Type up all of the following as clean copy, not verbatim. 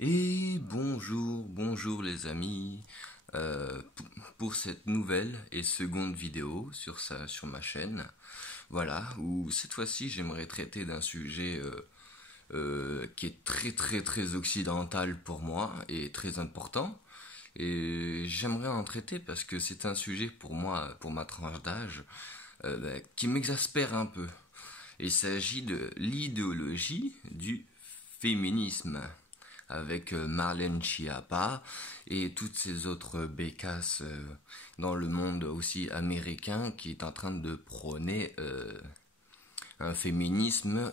Et bonjour les amis, pour cette nouvelle et seconde vidéo sur ma chaîne, voilà, où cette fois-ci j'aimerais traiter d'un sujet qui est très occidental pour moi et très important. Et j'aimerais en traiter parce que c'est un sujet pour moi, pour ma tranche d'âge, qui m'exaspère un peu. Il s'agit de l'idéologie du féminisme avec Marlène Schiappa et toutes ces autres bécasses dans le monde aussi américain qui est en train de prôner un féminisme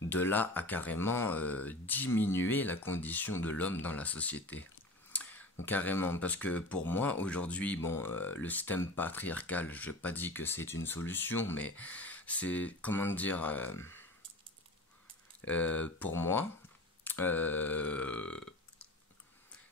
de là à carrément diminuer la condition de l'homme dans la société. Carrément, parce que pour moi, aujourd'hui, bon, le système patriarcal, je n'ai pas dit que c'est une solution, mais c'est, comment dire, pour moi, euh,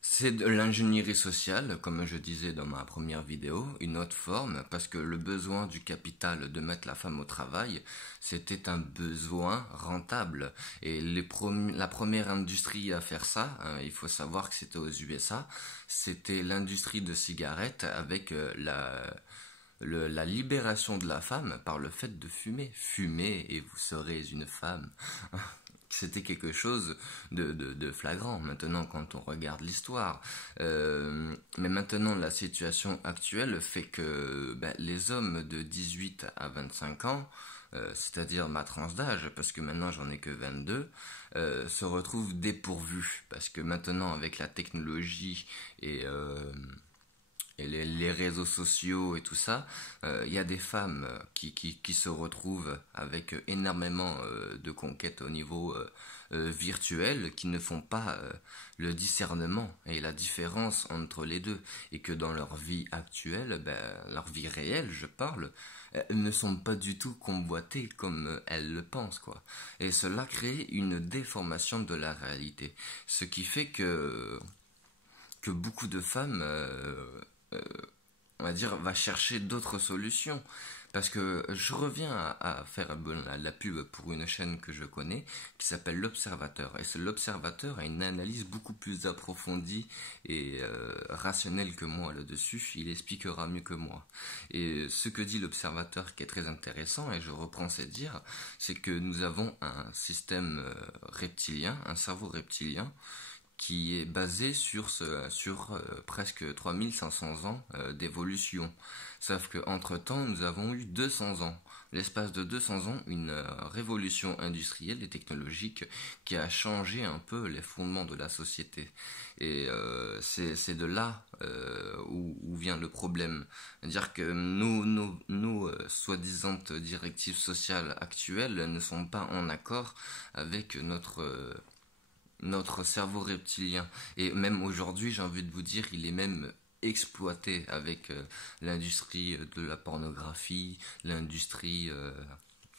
c'est de l'ingénierie sociale, comme je disais dans ma première vidéo, une autre forme, parce que le besoin du capital de mettre la femme au travail, c'était un besoin rentable. Et la première industrie à faire ça, hein, il faut savoir que c'était aux USA, c'était l'industrie de cigarettes avec la libération de la femme par le fait de fumer. Fumez et vous serez une femme. C'était quelque chose de flagrant maintenant quand on regarde l'histoire. Mais maintenant la situation actuelle fait que les hommes de 18 à 25 ans, c'est-à-dire ma tranche d'âge, parce que maintenant j'en ai que 22, se retrouvent dépourvus. Parce que maintenant avec la technologie et les réseaux sociaux et tout ça, il y a des femmes qui se retrouvent avec énormément de conquêtes au niveau virtuel qui ne font pas le discernement et la différence entre les deux et que dans leur vie actuelle, leur vie réelle, je parle, elles ne sont pas du tout convoitées comme elles le pensent quoi. Et cela crée une déformation de la réalité, ce qui fait que beaucoup de femmes euh, on va dire, va chercher d'autres solutions. Parce que je reviens à faire la pub pour une chaîne que je connais qui s'appelle L'Observateur. Et l'Observateur a une analyse beaucoup plus approfondie et rationnelle que moi là-dessus. Il expliquera mieux que moi. Et ce que dit l'Observateur qui est très intéressant, et je reprends ses dires, c'est que nous avons un système reptilien, un cerveau reptilien, qui est basé sur presque 3500 ans d'évolution. Sauf qu'entre-temps, nous avons eu 200 ans. L'espace de 200 ans, une révolution industrielle et technologique qui a changé un peu les fondements de la société. Et c'est de là où vient le problème. C'est-à-dire que nos soi-disant directives sociales actuelles ne sont pas en accord avec notre cerveau reptilien. Et même aujourd'hui, j'ai envie de vous dire, il est même exploité avec l'industrie de la pornographie, l'industrie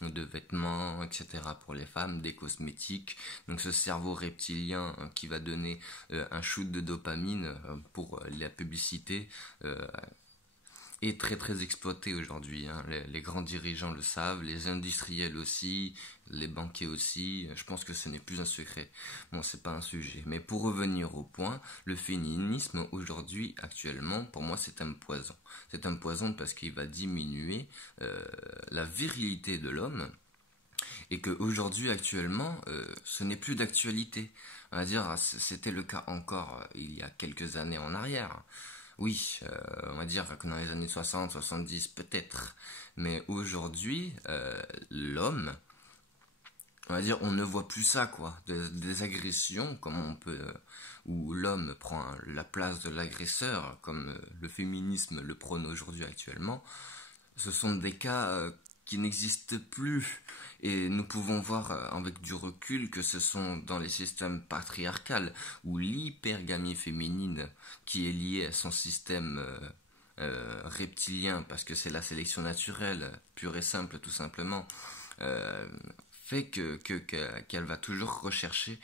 de vêtements, etc. pour les femmes, des cosmétiques. Donc ce cerveau reptilien qui va donner un shoot de dopamine pour la publicité est très exploité aujourd'hui, hein. Les grands dirigeants le savent, les industriels aussi, les banquiers aussi. Je pense que ce n'est plus un secret. Bon, c'est pas un sujet. Mais pour revenir au point, le féminisme aujourd'hui, actuellement, pour moi, c'est un poison. C'est un poison parce qu'il va diminuer la virilité de l'homme et qu'aujourd'hui, actuellement, ce n'est plus d'actualité. On va dire, c'était le cas encore il y a quelques années en arrière. Oui, on va dire que dans les années 60, 70 peut-être. Mais aujourd'hui, l'homme, on va dire, on ne voit plus ça, quoi. Des agressions, comme on peut, où l'homme prend la place de l'agresseur, comme le féminisme le prône aujourd'hui actuellement. Ce sont des cas qui n'existent plus. Et nous pouvons voir avec du recul que ce sont dans les systèmes patriarcals ou l'hypergamie féminine qui est liée à son système reptilien, parce que c'est la sélection naturelle, pure et simple tout simplement, euh, fait qu'elle va toujours rechercher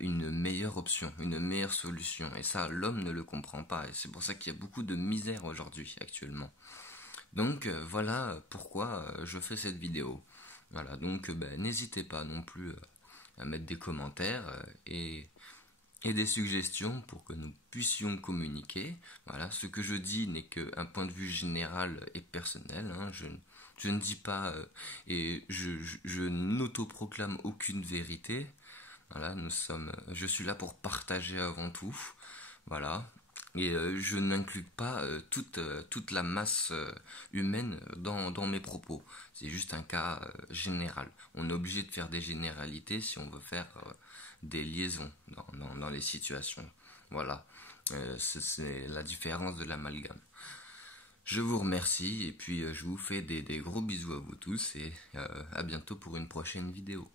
une meilleure option, une meilleure solution. Et ça, l'homme ne le comprend pas. Et c'est pour ça qu'il y a beaucoup de misère aujourd'hui, actuellement. Donc voilà pourquoi je fais cette vidéo. Voilà, donc n'hésitez pas non plus à mettre des commentaires et des suggestions pour que nous puissions communiquer. Voilà, ce que je dis n'est qu'un point de vue général et personnel, hein. Je ne dis pas et je n'autoproclame aucune vérité. Voilà, je suis là pour partager avant tout. Voilà. Et je n'inclus pas toute la masse humaine dans mes propos. C'est juste un cas général. On est obligé de faire des généralités si on veut faire des liaisons dans les situations. Voilà. C'est la différence de l'amalgame. Je vous remercie et puis je vous fais des gros bisous à vous tous et à bientôt pour une prochaine vidéo.